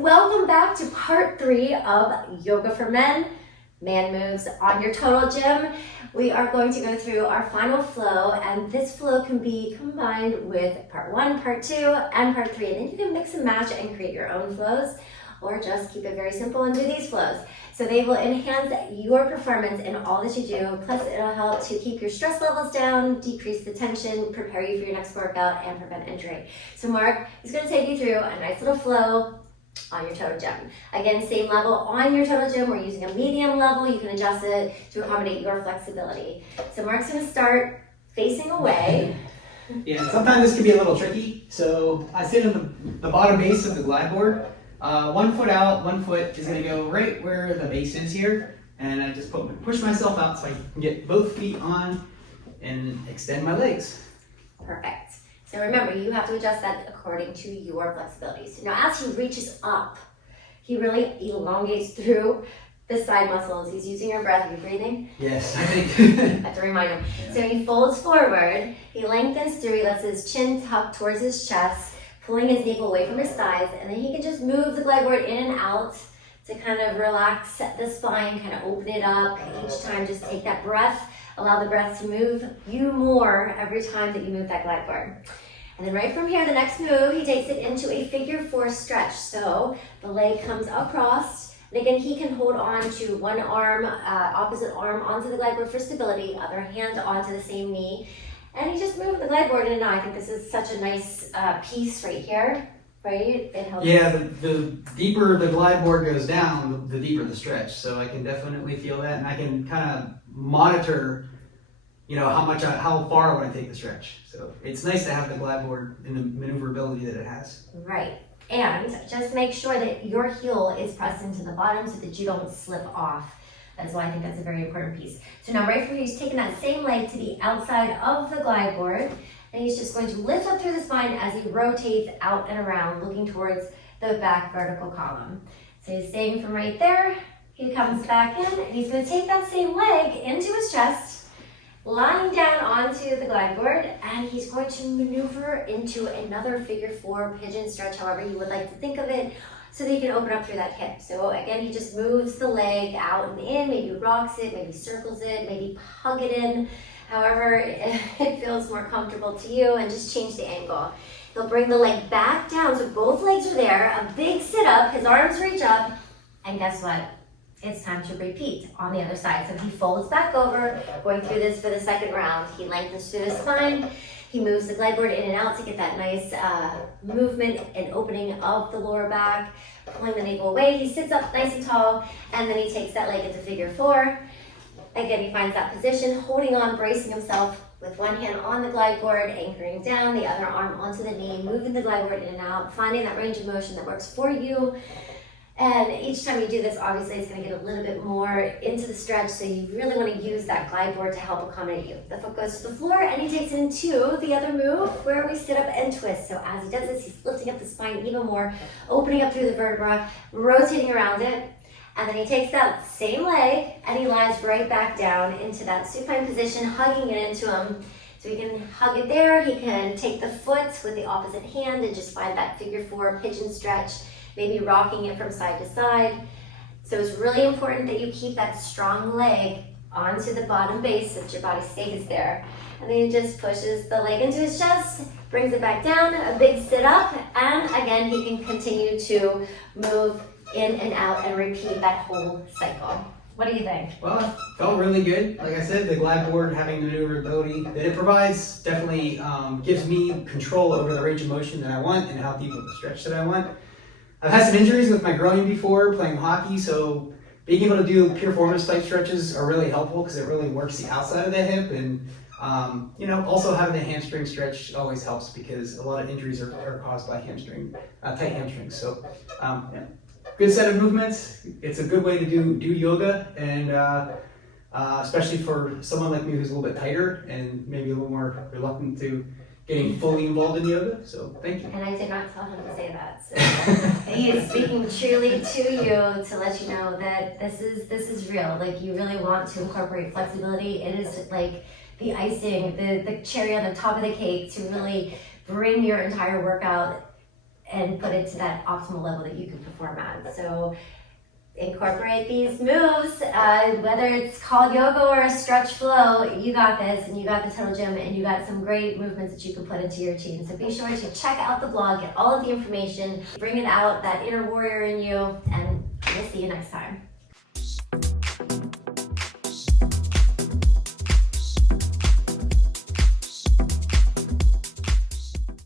welcome back to part 3 of Yoga for Men, Man Moves on Your Total Gym. We are going to go through our final flow, and this flow can be combined with part 1, part 2, and part 3. And then you can mix and match and create your own flows, or just keep it very simple and do these flows. So they will enhance your performance in all that you do, plus it'll help to keep your stress levels down, decrease the tension, prepare you for your next workout, and prevent injury. So Mark is going to take you through a nice little flow on your total gym. Again, same level on your total gym. We're using a medium level. You can adjust it to accommodate your flexibility. So Mark's going to start facing away. Yeah, sometimes this can be a little tricky. So I sit on the bottom base of the glide board. 1 foot out, 1 foot is going to go right where the base is here. And I just push myself out so I can get both feet on and extend my legs. Perfect. So remember, you have to adjust that according to your flexibility. So now as he reaches up, he really elongates through the side muscles. He's using your breath. Are you breathing? Yes, I think. I have to remind him. So he folds forward, he lengthens through, he lets his chin tuck towards his chest, pulling his navel away from his thighs, and then he can just move the glide board in and out to kind of relax the spine, kind of open it up. Each time, just take that breath. Allow the breath to move you more every time that you move that glide board. And then right from here, the next move, he takes it into a figure 4 stretch. So the leg comes across, and again, he can hold on to one arm, opposite arm onto the glide board for stability, other hand onto the same knee. And he just moved the glide board in and out. I think this is such a nice piece right here, right? It helps. Yeah, the deeper the glide board goes down, the deeper the stretch. So I can definitely feel that, and I can kind of monitor, how far I want to take the stretch. So it's nice to have the glide board and the maneuverability that it has. Right. And just make sure that your heel is pressed into the bottom so that you don't slip off. That's why I think that's a very important piece. So now right from here, he's taking that same leg to the outside of the glide board, and he's just going to lift up through the spine as he rotates out and around, looking towards the back vertical column. So he's staying from right there, he comes back in, and he's going to take that same leg into his chest, lying down onto the glide board, and he's going to maneuver into another figure 4 pigeon stretch, however you would like to think of it, so that you can open up through that hip. So again, he just moves the leg out and in, maybe rocks it, maybe circles it, maybe hug it in, however it feels more comfortable to you, and just change the angle. He'll bring the leg back down, so both legs are there, a big sit up, his arms reach up, and guess what? It's time to repeat on the other side. So he folds back over, going through this for the second round. He lengthens through the spine. He moves the glide board in and out to get that nice movement and opening of the lower back, pulling the navel away. He sits up nice and tall, and then he takes that leg into figure 4. Again, he finds that position, holding on, bracing himself with one hand on the glide board, anchoring down, the other arm onto the knee, moving the glide board in and out, finding that range of motion that works for you. And each time you do this, obviously it's going to get a little bit more into the stretch, so you really want to use that glide board to help accommodate you. The foot goes to the floor, and he takes it into the other move where we sit up and twist. So as he does this, he's lifting up the spine even more, opening up through the vertebra, rotating around it. And then he takes that same leg, and he lies right back down into that supine position, hugging it into him. So he can hug it there. He can take the foot with the opposite hand and just find that figure 4 pigeon stretch, maybe rocking it from side to side. So it's really important that you keep that strong leg onto the bottom base so that your body stays there. And then he just pushes the leg into his chest, brings it back down, a big sit up, and again, he can continue to move in and out and repeat that whole cycle. What do you think? Well, it felt really good. Like I said, the glide board having the maneuverability that it provides definitely gives me control over the range of motion that I want and how deep of a stretch that I want. I've had some injuries with my groin before playing hockey, so being able to do pure performance type stretches are really helpful because it really works the outside of the hip, and also having the hamstring stretch always helps because a lot of injuries are caused by tight hamstrings. So good set of movements. It's a good way to do yoga, and especially for someone like me who's a little bit tighter and maybe a little more reluctant to getting fully involved in yoga. So thank you. And I did not tell him to say that. So he is speaking truly to you to let you know that this is real. Like, you really want to incorporate flexibility. It is like the icing, the cherry on the top of the cake to really bring your entire workout and put it to that optimal level that you can perform at. So incorporate these moves, whether it's called yoga or a stretch flow, you got this, and you got the Total Gym, and you got some great movements that you can put into your routine. So be sure to check out the blog, get all of the information, bring it out, that inner warrior in you, and we'll see you next time.